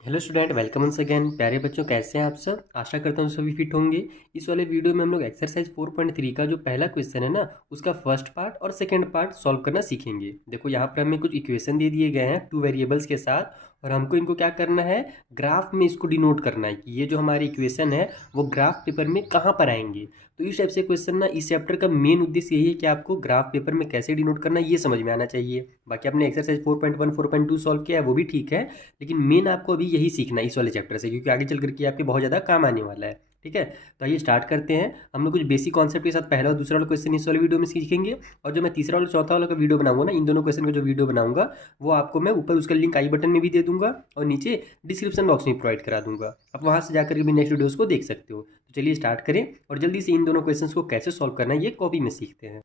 Hello student, welcome once again. प्यारे बच्चों, कैसे हैं आप सब? आशा करता हूँ सभी फिट होंगे। इस वाले वीडियो में हम लोग एक्सरसाइज 4.3 का जो पहला क्वेश्चन है ना, उसका फर्स्ट पार्ट और सेकंड पार्ट सॉल्व करना सीखेंगे। देखो, यहाँ पर हमें कुछ इक्वेशन दे दिए गए हैं 2 वेरिएबल्स के साथ, और हमको इनको क्या करना है, ग्राफ में इसको डिनोट करना है कि ये जो हमारी इक्वेशन है वो ग्राफ पेपर में कहाँ पर आएंगे। तो इस टाइप से क्वेश्चन ना, इस चैप्टर का मेन उद्देश्य यही है कि आपको ग्राफ पेपर में कैसे डिनोट करना है ये समझ में आना चाहिए। बाकी आपने एक्सरसाइज 4.1 4.2 सॉल्व किया है, वो भी ठीक है, लेकिन मेन आपको अभी यही सीखना है इस वाले चैप्टर से, क्योंकि आगे चल करके आपके बहुत ज़्यादा काम आने वाला है। ठीक है, तो आइए स्टार्ट करते हैं। हम लोग कुछ बेसिक कॉन्सेप्ट के साथ पहला और दूसरा वाला क्वेश्चन इस वाले वीडियो में सीखेंगे, और जो मैं तीसरा वाला चौथा वाला का वीडियो बनाऊंगा ना, इन दोनों क्वेश्चन का जो वीडियो बनाऊंगा वो आपको मैं ऊपर उसका लिंक आई बटन में भी दे दूंगा और नीचे डिस्क्रिप्शन बॉक्स में प्रोवाइड करा दूंगा। आप वहाँ से जाकर भी नेक्स्ट वीडियोस को देख सकते हो। तो चलिए स्टार्ट करें और जल्दी से इन दोनों क्वेश्चन को कैसे सॉल्व करना है ये कॉपी में सीखते हैं।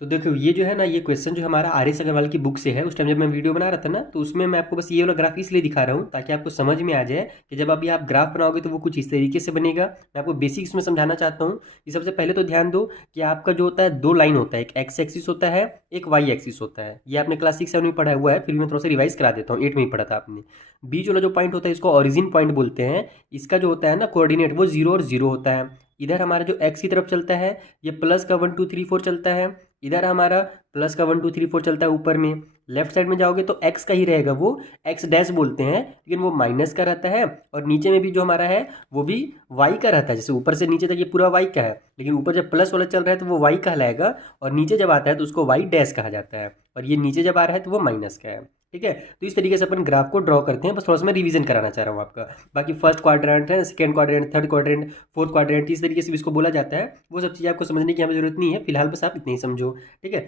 तो देखो, ये जो है ना, ये क्वेश्चन जो हमारा आर एस अग्रवाल की बुक से है। उस टाइम जब मैं वीडियो बना रहा था ना, तो उसमें मैं आपको बस ये वाला ग्राफ इसलिए दिखा रहा हूँ ताकि आपको समझ में आ जाए कि जब अभी आप ग्राफ बनाओगे तो वो कुछ इस तरीके से बनेगा। मैं आपको बेसिक्स में समझाना चाहता हूँ कि सबसे पहले तो ध्यान दो कि आपका जो होता है दो लाइन होता है, एक एक्स एक्सिस होता है, एक वाई एक्सिस होता है। ये आपने क्लास 6 7 में पढ़ा हुआ है, फिर भी मैं थोड़ा सा रिवाइज करा देता हूँ, 8 में ही पढ़ा था आपने। बीच वाला जो पॉइंट होता है इसको ओरिजिन पॉइंट बोलते हैं। इसका जो होता है ना कोऑर्डिनेट, वो 0 और 0 होता है। इधर हमारा जो एक्स की तरफ चलता है ये प्लस का 1 2 3 4 चलता है। इधर हमारा प्लस का 1 2 3 4 चलता है ऊपर में। लेफ्ट साइड में जाओगे तो एक्स का ही रहेगा, वो एक्स डैश बोलते हैं, लेकिन वो माइनस का रहता है। और नीचे में भी जो हमारा है वो भी वाई का रहता है। जैसे ऊपर से नीचे तक ये पूरा वाई का है, लेकिन ऊपर जब प्लस वाला चल रहा है तो वो वाई कहलाएगा, और नीचे जब आता है तो उसको वाई डैश कहा जाता है, और ये नीचे जब आ रहा है तो वो माइनस का है। ठीक है, तो इस तरीके से अपन ग्राफ को ड्रॉ करते हैं। बस थोड़ा सा मैं रिवीजन कराना चाह रहा हूँ आपका। बाकी फर्स्ट क्वाड्रेंट है, second quadrant, third quadrant, fourth quadrant, इस तरीके से भी इसको बोला जाता है। वो सब चीज़ें आपको समझने की हमें जरूरत नहीं है, फिलहाल बस आप इतनी ही समझो। ठीक है,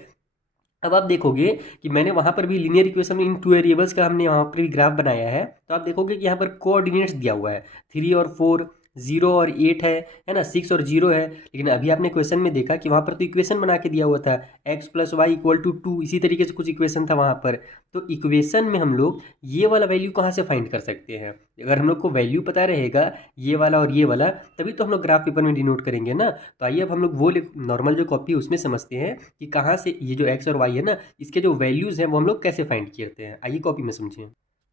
अब आप देखोगे कि मैंने वहाँ पर भी लीनियर इक्वेशन में इन टू वेरिएबल्स का हमने वहाँ पर भी ग्राफ बनाया है। तो आप देखोगे कि यहाँ पर कोऑर्डिनेट्स दिया हुआ है 3 और 4, 0 और 8 है ना, 6 और 0 है। लेकिन अभी आपने क्वेश्चन में देखा कि वहाँ पर तो इक्वेशन बना के दिया हुआ था, x plus y equal to 2, इसी तरीके से कुछ इक्वेशन था वहाँ पर। तो इक्वेशन में हम लोग ये वाला वैल्यू कहाँ से फाइंड कर सकते हैं? अगर हम लोग को वैल्यू पता रहेगा ये वाला और ये वाला, तभी तो हम लोग ग्राफ पेपर में डिनोट करेंगे ना। तो आइए अब हम लोग वो नॉर्मल जो कॉपी है उसमें समझते हैं कि कहाँ से ये जो एक्स और वाई है ना, इसके जो वैल्यूज़ हैं वो हम लोग कैसे फाइंड करते हैं। आइए कॉपी में समझें।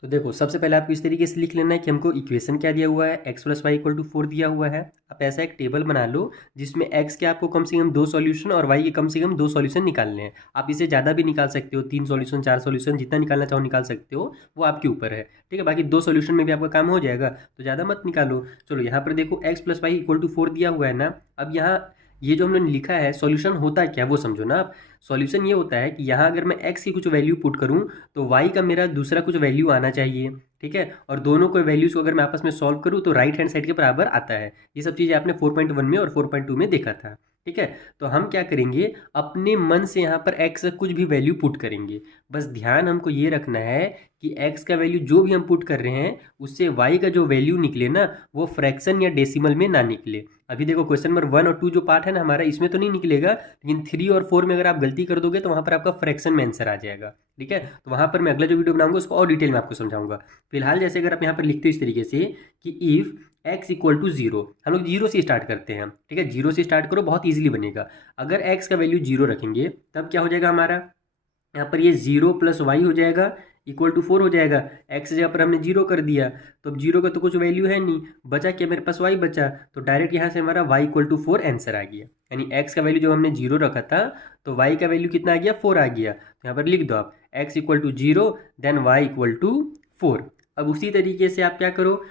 तो देखो, सबसे पहले आपको इस तरीके से लिख लेना है कि हमको इक्वेशन क्या दिया हुआ है, x plus y equal to 4 दिया हुआ है। आप ऐसा एक टेबल बना लो जिसमें एक्स के आपको कम से कम 2 सॉल्यूशन और वाई के कम से कम 2 सॉल्यूशन निकालने हैं। आप इसे ज़्यादा भी निकाल सकते हो, 3 सॉल्यूशन 4 सॉल्यूशन, जितना निकालना चाहो निकाल सकते हो, वो आपके ऊपर है। ठीक है, बाकी 2 सॉल्यूशन में भी आपका काम हो जाएगा, तो ज़्यादा मत निकालो। चलो, यहाँ पर देखो x plus y equal to 4 दिया हुआ है ना। अब यहाँ ये जो हमने लिखा है सॉल्यूशन होता है क्या वो समझो ना आप। सॉल्यूशन ये होता है कि यहाँ अगर मैं एक्स की कुछ वैल्यू पुट करूँ तो वाई का मेरा दूसरा कुछ वैल्यू आना चाहिए। ठीक है, और दोनों को वैल्यूज़ को अगर मैं आपस में सॉल्व करूँ तो राइट हैंड साइड के बराबर आता है। ये सब चीज़ें आपने 4.1 में और 4.2 में देखा था। ठीक है, तो हम क्या करेंगे, अपने मन से यहाँ पर एक्स का कुछ भी वैल्यू पुट करेंगे। बस ध्यान हमको ये रखना है कि एक्स का वैल्यू जो भी हम पुट कर रहे हैं उससे वाई का जो वैल्यू निकले ना, वो फ्रैक्शन या डेसिमल में ना निकले। अभी देखो, क्वेश्चन नंबर 1 और 2 जो पार्ट है ना हमारा, इसमें तो नहीं निकलेगा, लेकिन 3 और 4 में अगर आप गलती कर दोगे तो वहाँ पर आपका फ्रैक्शन में आंसर आ जाएगा। ठीक है, तो वहाँ पर मैं अगला जो वीडियो बनाऊंगा उसको और डिटेल में आपको समझाऊंगा। फिलहाल जैसे अगर आप यहाँ पर लिखते हो इस तरीके से कि इफ़ एक्स इक्वल टू 0, हम लोग 0 से स्टार्ट करते हैं। ठीक है, 0 से स्टार्ट करो, बहुत ईजिली बनेगा। अगर एक्स का वैल्यू 0 रखेंगे तब क्या हो जाएगा हमारा, यहाँ पर ये 0 प्लस वाई हो जाएगा इक्वल टू 4 हो जाएगा। एक्स जगह पर हमने 0 कर दिया, तो अब 0 का तो कुछ वैल्यू है नहीं, बचा क्या मेरे पास वाई बचा, तो डायरेक्ट यहाँ से हमारा वाई इक्वल टू 4 आंसर आ गया। यानी एक्स का वैल्यू जो हमने 0 रखा था तो वाई का वैल्यू कितना आ गया, 4 आ गया। तो यहाँ पर लिख दो आप x equal to 0 then y equal to 4। अब उसी तरीके से आप क्या करो,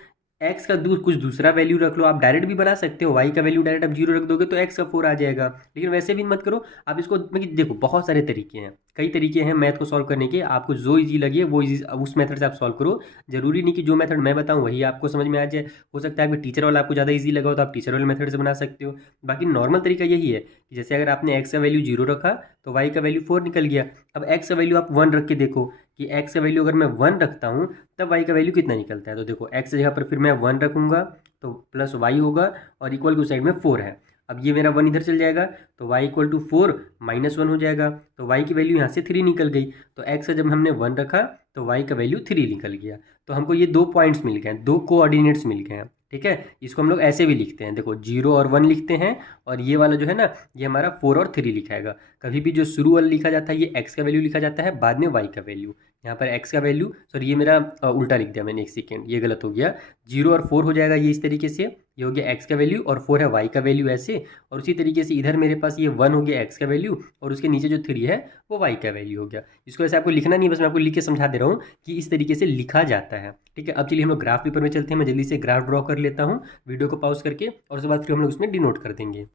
एक्स का कुछ दूसरा वैल्यू रख लो। आप डायरेक्ट भी बना सकते हो, वाई का वैल्यू डायरेक्ट आप 0 रख दोगे तो एक्स का 4 आ जाएगा, लेकिन वैसे भी मत करो आप इसको। मतलब देखो, बहुत सारे तरीके हैं, कई तरीके हैं मैथ को सॉल्व करने के। आपको जो इजी लगे वो इजी उस मेथड से आप सॉल्व करो। जरूरी नहीं कि जो मेथड मैं बताऊं वही आपको समझ में आ जाए। हो सकता है कि टीचर वाला आपको ज़्यादा इजी लगा हो तो आप टीचर वाले मेथड से बना सकते हो। बाकी नॉर्मल तरीका यही है कि जैसे अगर आपने एक्स का वैल्यू 0 रखा तो वाई का वैल्यू 4 निकल गया। अब एक्स का वैल्यू आप 1 रख के देखो कि एक्स का वैल्यू अगर मैं 1 रखता हूँ तब वाई का वैल्यू कितना निकलता है। तो देखो, एक्स जगह पर फिर मैं 1 रखूँगा तो प्लस वाई होगा, और इक्वल की साइड में 4 है। अब ये मेरा 1 इधर चल जाएगा तो वाई इक्वल टू 4 माइनस 1 हो जाएगा, तो वाई की वैल्यू यहाँ से 3 निकल गई। तो एक्स का जब हमने 1 रखा तो वाई का वैल्यू 3 निकल गया। तो हमको ये 2 पॉइंट्स मिल गए हैं, 2 कोऑर्डिनेट्स मिल गए हैं। ठीक है, इसको हम लोग ऐसे भी लिखते हैं, देखो 0 और 1 लिखते हैं, और ये वाला जो है ना ये हमारा 4 और 3 लिखाएगा। कभी भी जो शुरू वाला लिखा जाता है ये एक्स का वैल्यू लिखा जाता है, बाद में वाई का वैल्यू। यहाँ पर x का वैल्यू, सॉरी ये मेरा उल्टा लिख दिया मैंने, एक सेकेंड, ये गलत हो गया। 0 और 4 हो जाएगा ये इस तरीके से, ये हो गया x का वैल्यू और 4 है y का वैल्यू ऐसे। और उसी तरीके से इधर मेरे पास ये 1 हो गया x का वैल्यू और उसके नीचे जो 3 है वो y का वैल्यू हो गया। इसको ऐसे आपको लिखना नहीं, बस मैं आपको लिख के समझा दे रहा हूँ कि इस तरीके से लिखा जाता है। ठीक है, अब चलिए हम लोग ग्राफ पेपर में चलते हैं। मैं जल्दी से ग्राफ ड्रॉ कर लेता हूँ वीडियो को पॉज करके, और उसके बाद फिर हम लोग उसमें डिनोट कर देंगे।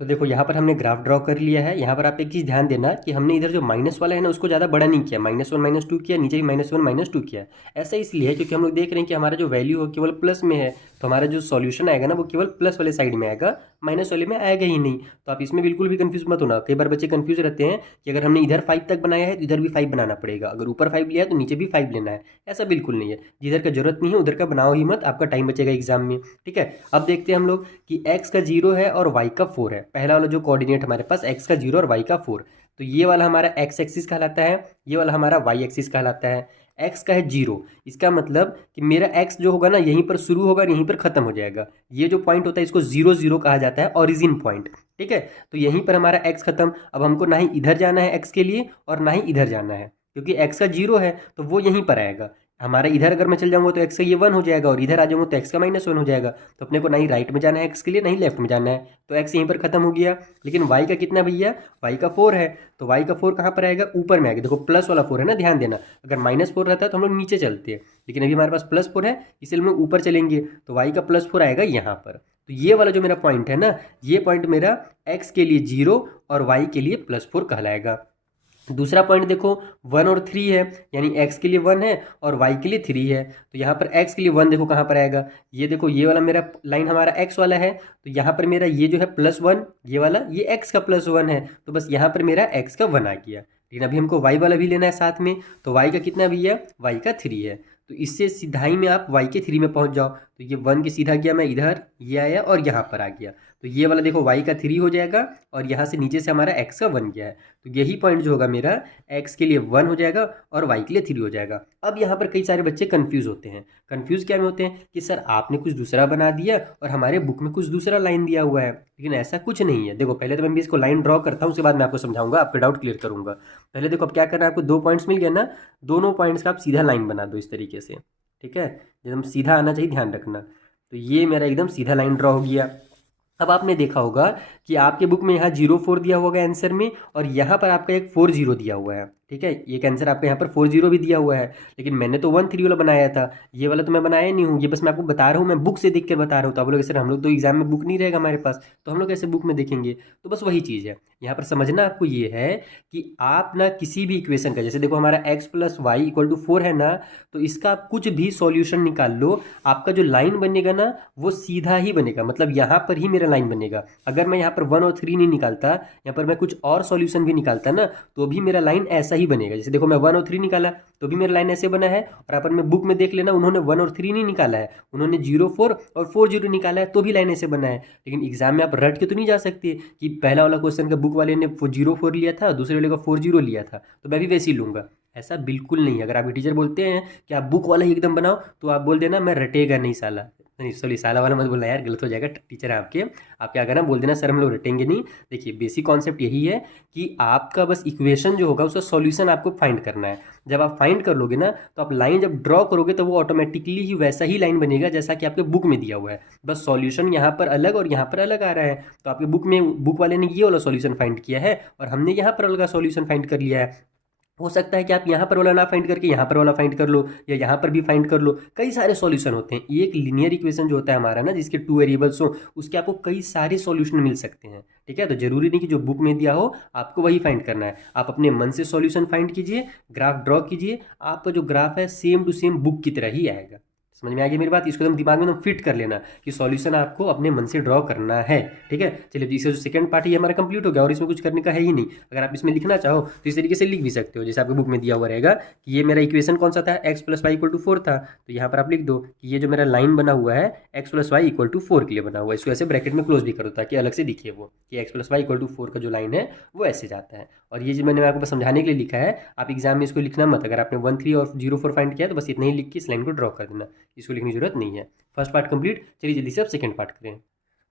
तो देखो यहाँ पर हमने ग्राफ ड्रॉ कर लिया है। यहाँ पर आप एक चीज़ ध्यान देना कि हमने इधर जो माइनस वाला है ना उसको ज़्यादा बड़ा नहीं किया, -1 -2 किया, नीचे भी -1 -2 किया। ऐसा इसलिए है क्योंकि हम लोग देख रहे हैं कि हमारा जो वैल्यू हो केवल प्लस में है, तो हमारा जो सॉल्यूशन आएगा ना वो केवल प्लस वाले साइड में आएगा, माइनस वाले में आएगा ही नहीं। तो आप इसमें बिल्कुल भी कंफ्यूज मत होना। कई बार बच्चे कंफ्यूज रहते हैं कि अगर हमने इधर 5 तक बनाया है तो इधर भी 5 बनाना पड़ेगा, अगर ऊपर 5 लिया है तो नीचे भी 5 लेना है। ऐसा बिल्कुल नहीं है, जिधर का जरूरत नहीं है उधर का बनाओ ही मत, आपका टाइम बचेगा एग्जाम में। ठीक है, अब देखते हैं हम लोग कि x का 0 है और y का 4 है। पहला वाला जो कोऑर्डिनेट हमारे पास x का 0 और y का 4, तो ये वाला हमारा x एक्सिस कहलाता है, ये वाला हमारा y एक्सिस कहलाता है। x का है 0, इसका मतलब कि मेरा x जो होगा ना यहीं पर शुरू होगा, यहीं पर खत्म हो जाएगा। ये जो पॉइंट होता है इसको 0 0 कहा जाता है, ओरिजिन पॉइंट। ठीक है, तो यहीं पर हमारा x खत्म। अब हमको ना ही इधर जाना है x के लिए और ना ही इधर जाना है, क्योंकि x का 0 है तो वो यहीं पर आएगा। हमारा इधर अगर मैं चल जाऊंगा तो x का ये 1 हो जाएगा, और इधर आ जाऊंगा तो x का -1 हो जाएगा। तो अपने को ना ही राइट में जाना है x के लिए, ना ही लेफ्ट में जाना है, तो x यहीं पर खत्म हो गया। लेकिन y का कितना भैया, y का 4 है, तो y का 4 कहाँ पर आएगा, ऊपर में आएगा। देखो प्लस वाला 4 है ना, ध्यान देना। अगर -4 रहता है तो हम लोग नीचे चलते हैं, लेकिन अभी हमारे पास +4 है इसलिए हम लोग ऊपर चलेंगे, तो y का +4 आएगा यहाँ पर। तो ये वाला जो मेरा पॉइंट है ना, ये पॉइंट मेरा x के लिए 0 और y के लिए +4 कहलाएगा। दूसरा पॉइंट देखो 1 और 3 है, यानी x के लिए 1 है और y के लिए 3 है। तो यहाँ पर x के लिए 1 देखो कहाँ पर आएगा, ये देखो ये वाला मेरा लाइन हमारा x वाला है, तो यहाँ पर मेरा ये जो है +1, ये वाला ये x का +1 है, तो बस यहाँ पर मेरा x का 1 आ गया। लेकिन अभी हमको y वाला भी लेना है साथ में, तो y का कितना भी है, y का 3 है। तो इससे सीधाई में आप y के 3 में पहुँच जाओ, तो ये 1 के सीधा गया मैं इधर, ये आया और यहाँ पर आ गया। तो ये वाला देखो y का 3 हो जाएगा और यहाँ से नीचे से हमारा x का 1 गया है, तो यही पॉइंट जो होगा मेरा x के लिए 1 हो जाएगा और y के लिए 3 हो जाएगा। अब यहाँ पर कई सारे बच्चे कंफ्यूज होते हैं। कंफ्यूज क्या में होते हैं कि सर आपने कुछ दूसरा बना दिया और हमारे बुक में कुछ दूसरा लाइन दिया हुआ है, लेकिन ऐसा कुछ नहीं है। देखो पहले तो मैं भी इसको लाइन ड्रॉ करता हूँ, उसके बाद मैं आपको समझाऊंगा, आपके डाउट क्लियर करूंगा। पहले देखो अब क्या करना है, आपको 2 पॉइंट्स मिल गया ना, दोनों पॉइंट्स का आप सीधा लाइन बना दो इस तरीके से। ठीक है, एकदम सीधा आना चाहिए, ध्यान रखना। तो ये मेरा एकदम सीधा लाइन ड्रॉ हो गया। अब आपने देखा होगा कि आपके बुक में यहाँ 0 4 दिया होगा आंसर में, और यहाँ पर आपका एक 4 0 दिया हुआ है। ठीक है, एक आंसर आपका यहाँ पर 4 0 भी दिया हुआ है, लेकिन मैंने तो 1 3 वाला बनाया था, ये वाला तो मैं बनाया नहीं हूँ। ये बस मैं आपको बता रहा हूँ, मैं बुक से देख कर बता रहा हूँ। तो आप लोग सर हम लोग तो एग्जाम में बुक नहीं रहेगा हमारे पास, तो हम लोग कैसे बुक में देखेंगे। तो बस वही चीज़ है यहाँ पर समझना आपको, ये है कि आप ना किसी भी इक्वेशन का, जैसे देखो हमारा x + y = 4 है ना, तो इसका आप कुछ भी सॉल्यूशन निकाल लो, आपका जो लाइन बनेगा ना वो सीधा ही बनेगा। मतलब यहाँ पर ही मेरा लाइन बनेगा। अगर मैं यहाँ पर 1 और 3 नहीं निकालता, यहाँ पर मैं कुछ और सॉल्यूशन भी निकालता ना, तो भी मेरा लाइन ऐसा ही बनेगा। जैसे देखो मैं 1 और 3 निकाला तो भी मेरा लाइन ऐसे बना है, और अपन में बुक में देख लेना उन्होंने 1 और 3 नहीं निकाला है, उन्होंने 0 4 और 4 0 निकाला है, तो भी लाइन ऐसे बना है। लेकिन एग्जाम में आप रट के तो नहीं जा सकते कि पहला वाला क्वेश्चन का बुक वाले ने 0 4 लिया था, दूसरे वाले का 4 0 लिया था, तो मैं भी वैसे ही लूंगा। ऐसा बिल्कुल नहीं है। अगर आपके टीचर बोलते हैं कि आप बुक वाला ही एकदम बनाओ, तो आप बोल देना मैं रटेगा नहीं साला, नहीं सॉरी साला वाला मत बोलना यार, गलत हो जाएगा, टीचर है आपके। आप क्या करना, बोल देना सर हम लोग रटेंगे नहीं। देखिए बेसिक कॉन्सेप्ट यही है कि आपका बस इक्वेशन जो होगा उसका सॉल्यूशन आपको फाइंड करना है। जब आप फाइंड कर लोगे ना, तो आप लाइन जब ड्रॉ करोगे तो वो ऑटोमेटिकली ही वैसा ही लाइन बनेगा जैसा कि आपके बुक में दिया हुआ है। बस सॉल्यूशन यहाँ पर अलग और यहाँ पर अलग आ रहा है। तो आपके बुक में बुक वाले ने ये वाला सॉल्यूशन फाइंड किया है और हमने यहाँ पर अलग सॉल्यूशन फाइंड कर लिया है। हो सकता है कि आप यहाँ पर वाला ना फाइंड करके यहाँ पर वाला फाइंड कर लो, या यहाँ पर भी फाइंड कर लो। कई सारे सॉल्यूशन होते हैं। एक लीनियर इक्वेशन जो होता है हमारा ना, जिसके 2 वेरिएबल्स हो, उसके आपको कई सारे सॉल्यूशन मिल सकते हैं। ठीक है, तो जरूरी नहीं कि जो बुक में दिया हो आपको वही फाइंड करना है। आप अपने मन से सॉल्यूशन फाइंड कीजिए, ग्राफ ड्रॉ कीजिए, आपका जो ग्राफ है सेम टू सेम बुक की तरह ही आएगा। समझ में आ गई मेरी बात। इसको एकदम दिमाग में एकदम फिट कर लेना कि सॉल्यूशन आपको अपने मन से ड्रॉ करना है। ठीक है, चलिए इसका जो सेकंड पार्ट है ये हमारा कंप्लीट हो गया और इसमें कुछ करने का है ही नहीं। अगर आप इसमें लिखना चाहो तो इस तरीके से लिख भी सकते हो, जैसे आपके बुक में दिया हुआ रहेगा कि ये मेरा इक्वेशन कौन सा था, x + y = 4 था। तो यहाँ पर आप लिख दो कि ये जो मेरा लाइन बना हुआ है x + y = 4 के लिए बना हुआ है। इसको ऐसे ब्रैकेट में क्लोज भी करो ताकि अलग से दिखे वो कि x + y = 4 का जो लाइन है वो ऐसे जाता है। और ये जो मैंने आपको बस समझाने के लिए लिखा है, आप एग्जाम में इसको लिखना मत। अगर आपने 1 3 और 0 4 फाइंड किया तो बस इतना ही लिख के इस लाइन को ड्रॉ कर देना, इसको लिखने की जरूरत नहीं है। First part complete. चलिए जल्दी से अब सेकंड पार्ट करें।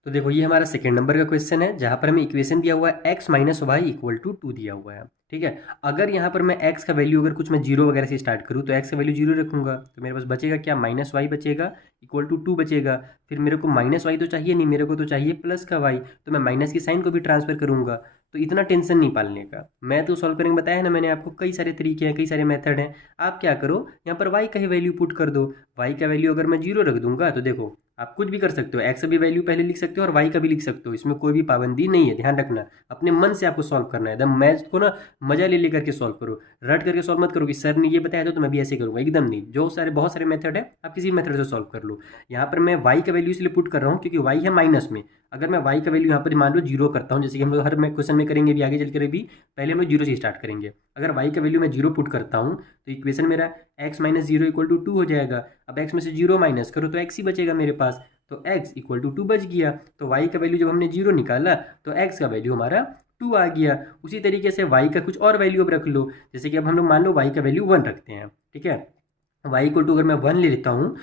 तो देखो ये हमारा सेकेंड नंबर का क्वेश्चन है, जहाँ पर हमें इक्वेशन दिया हुआ है x minus y equal to 2 दिया हुआ है। ठीक है, अगर यहाँ पर मैं x का वैल्यू अगर कुछ मैं जीरो वगैरह से स्टार्ट करूँ तो x का वैल्यू जीरो रखूँगा, तो मेरे पास बचेगा क्या, माइनस वाई बचेगा इक्वल टू 2 बचेगा। फिर मेरे को माइनस वाई तो चाहिए नहीं, मेरे को तो चाहिए प्लस का वाई, तो मैं माइनस की साइन को भी ट्रांसफर करूँगा। तो इतना टेंशन नहीं पालने का, मैं तो सॉल्व करेंगे बताया ना मैंने आपको, कई सारे तरीके हैं, कई सारे मेथड हैं। आप क्या करो, यहाँ पर y का ही वैल्यू पुट कर दो। y का वैल्यू अगर मैं जीरो रख दूंगा तो देखो आप कुछ भी कर सकते हो, x का भी वैल्यू पहले लिख सकते हो और y का भी लिख सकते हो, इसमें कोई भी पाबंदी नहीं है, ध्यान रखना। अपने मन से आपको सॉल्व करना है, एकदम मैथ को ना मजा ले लेकर के सॉल्व करो, रट करके सॉल्व मत करो कि सर ने ये बताया था तो मैं भी ऐसे करूँगा, एकदम नहीं। जो सारे बहुत सारे मेथड है, आप किसी मेथड से सॉल्व कर लो। यहाँ पर मैं y का वैल्यू इसलिए पुट कर रहा हूँ क्योंकि y है माइनस में। अगर मैं y का वैल्यू यहाँ पर मान लो जीरो करता हूँ, जैसे कि हम लोग हर क्वेश्चन में करेंगे भी आगे चल कर भी, पहले हम लोग जीरो से स्टार्ट करेंगे। अगर y का वैल्यू मैं जीरो पुट करता हूँ तो इक्वेशन मेरा x minus zero equal to 2 हो जाएगा। अब x में से जीरो माइनस करो तो x ही बचेगा मेरे पास, तो x इक्वल टू 2 बच गया। तो y का वैल्यू जब हमने जीरो निकाला तो x का वैल्यू हमारा 2 आ गया। उसी तरीके से y का कुछ और वैल्यू अब रख लो, जैसे कि अब हम लोग मान लो y का वैल्यू 1 रखते हैं। ठीक है, y इक्वल टू अगर मैं 1 ले लेता हूँ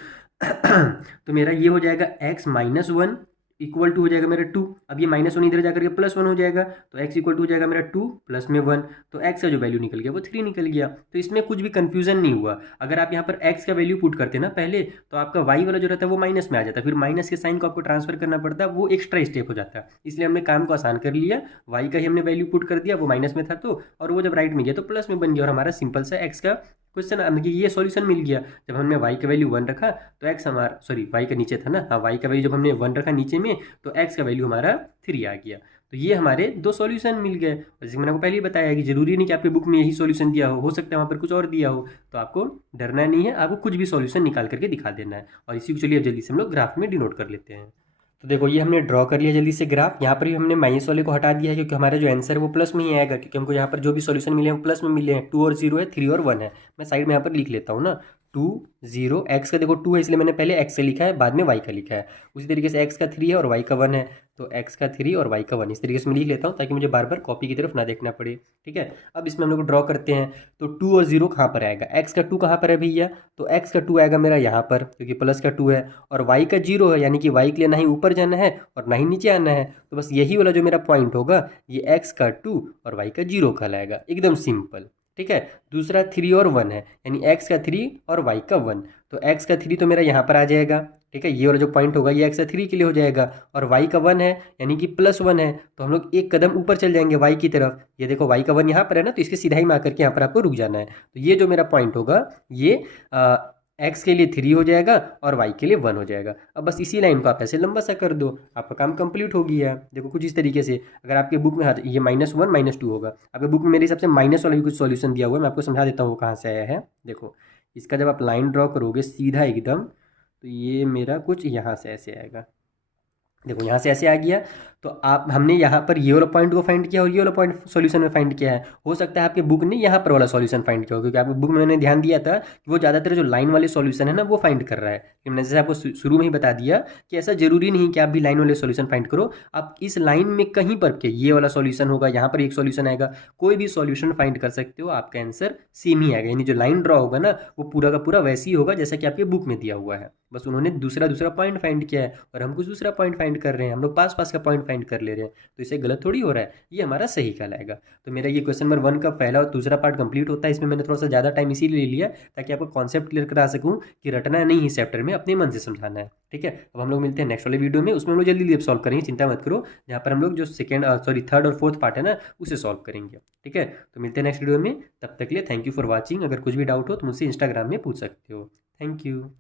तो मेरा ये हो जाएगा x माइनस 1 इक्वल टू हो जाएगा मेरा 2। अब ये माइनस 1 इधर जाकर के प्लस 1 हो जाएगा, तो x इक्वल टू हो जाएगा मेरा 2 प्लस में 1, तो x का जो वैल्यू निकल गया वो 3 निकल गया। तो इसमें कुछ भी कंफ्यूजन नहीं हुआ। अगर आप यहाँ पर x का वैल्यू पुट करते ना पहले, तो आपका y वाला जो रहता है वो माइनस में आ जाता है, फिर माइनस के साइन को आपको ट्रांसफर करना पड़ता है, वो एक्स्ट्रा स्टेप हो जाता है। इसलिए हमने काम को आसान कर लिया, y का ही हमने वैल्यू पुट कर दिया, वो माइनस में था तो, और वो जब राइट में गया तो प्लस में बन गया, और हमारा सिंपल सा x का क्वेश्चन मतलब ये सॉल्यूशन मिल गया। जब हमने y का वैल्यू 1 रखा तो x हमारा, सॉरी y का नीचे था ना, हाँ y का वैल्यू जब हमने 1 रखा नीचे में तो x का वैल्यू हमारा 3 आ गया। तो ये हमारे दो सॉल्यूशन मिल गए। जैसे मैंने आपको पहले ही बताया कि जरूरी नहीं कि आपके बुक में यही सॉल्यूशन दिया हो सकता है वहाँ पर कुछ और दिया हो, तो आपको डरना नहीं है, आपको कुछ भी सॉल्यूशन निकाल करके दिखा देना है। और इसी को चलिए अब जल्दी से हम लोग ग्राफ में डिनोट कर लेते हैं। तो देखो ये हमने ड्रॉ कर लिया जल्दी से ग्राफ। यहाँ पर भी हमने माइनस वाले को हटा दिया है क्योंकि हमारा जो आंसर है वो प्लस में ही आएगा, क्योंकि हमको यहाँ पर जो भी सॉल्यूशन मिले हैं वो प्लस में मिले हैं। 2 और 0 है, 3 और 1 है। मैं साइड में यहाँ पर लिख लेता हूँ ना, 2 0, एक्स का देखो 2 है इसलिए मैंने पहले एक्स से लिखा है, बाद में वाई का लिखा है। उसी तरीके से एक्स का 3 है और वाई का 1 है, तो एक्स का 3 और वाई का 1 इस तरीके से मैं लिख लेता हूँ ताकि मुझे बार बार कॉपी की तरफ ना देखना पड़े। ठीक है, अब इसमें हम लोग ड्रॉ करते हैं। तो 2 और 0 कहाँ पर आएगा, एक्स का 2 कहाँ पर है भैया, तो एक्स का 2 आएगा मेरा यहाँ पर क्योंकि प्लस का 2 है, और वाई का 0 है, यानी कि वाई के लिए ना ही ऊपर जाना है और ना ही नीचे आना है। तो बस यही वाला जो मेरा पॉइंट होगा ये एक्स का 2 और वाई का 0 कहलाएगा, एकदम सिंपल। ठीक है, दूसरा 3 और 1 है, यानी एक्स का 3 और वाई का 1, तो एक्स का 3 तो मेरा यहाँ पर आ जाएगा। ठीक है, ये वाला जो पॉइंट होगा ये एक्स का 3 के लिए हो जाएगा, और वाई का 1 है यानी कि प्लस 1 है, तो हम लोग एक कदम ऊपर चल जाएंगे वाई की तरफ। ये देखो वाई का 1 यहाँ पर है ना, तो इसके सीधा ही में आकर के यहाँ पर आपको रुक जाना है। तो ये जो मेरा पॉइंट होगा ये एक्स के लिए 3 हो जाएगा और वाई के लिए 1 हो जाएगा। अब बस इसी लाइन को आप ऐसे लंबा सा कर दो, आपका काम कंप्लीट हो गया है। देखो कुछ इस तरीके से, अगर आपके बुक में ये -1 -2 होगा, आपके बुक में मेरे हिसाब से माइनस वाला भी कुछ सॉल्यूशन दिया हुआ है, मैं आपको समझा देता हूँ वो कहाँ से आया है। देखो इसका जब आप लाइन ड्रॉ करोगे सीधा एकदम, तो ये मेरा कुछ यहाँ से ऐसे आएगा। देखो यहाँ से ऐसे आ गया, तो आप हमने यहाँ पर ये वाला पॉइंट को फाइंड किया और ये वाला पॉइंट सॉल्यूशन में फाइंड किया है। हो सकता है आपके बुक ने यहाँ पर वाला सॉल्यूशन फाइंड किया हो, क्योंकि आपके बुक में मैंने ध्यान दिया था कि वो ज़्यादातर जो लाइन वाले सॉल्यूशन है ना वो फाइंड कर रहा है। लेकिन मैंने जैसे आपको शुरू में ही बता दिया कि ऐसा जरूरी नहीं कि आप भी लाइन वाले सॉल्यूशन फाइंड करो, आप इस लाइन में कहीं पर के ये वाला सॉल्यूशन होगा, यहाँ पर एक सॉल्यूशन आएगा, कोई भी सॉल्यूशन फाइंड कर सकते हो, आपका आंसर सेम ही आएगा। यानी जो लाइन ड्रॉ होगा ना वो पूरा का पूरा वैसे ही होगा जैसा कि आपके बुक में दिया हुआ है, बस उन्होंने दूसरा पॉइंट फाइंड किया है और हम कुछ दूसरा पॉइंट फाइंड कर रहे हैं, हम लोग पास पास का पॉइंट फाइंड कर ले रहे हैं, तो इसे गलत थोड़ी हो रहा है, ये हमारा सही कहलाएगा। तो मेरा ये क्वेश्चन नंबर 1 का पहला और दूसरा पार्ट कंप्लीट होता है। इसमें मैंने थोड़ा सा ज़्यादा टाइम इसीलिए ले लिया ताकि आपको कॉन्सेप्ट क्लियर करा सकूँ कि रटना नहीं इस चैप्टर में, अपने मन से समझाना है। ठीक है, अब हम लोग मिलते हैं नेक्स्ट वाले वीडियो में, उसमें हम लोग जल्दी सॉल्व करेंगे, चिंता मत करो, जहाँ पर हम लोग जो थर्ड और फोर्थ पार्ट है ना उसे सॉल्व करेंगे। ठीक है, तो मिलते हैं नेक्स्ट वीडियो में, तब तक के लिए थैंक यू फॉर वॉचिंग। अगर कुछ भी डाउट हो तो मुझसे इंस्टाग्राम में पूछ सकते हो। Thank you.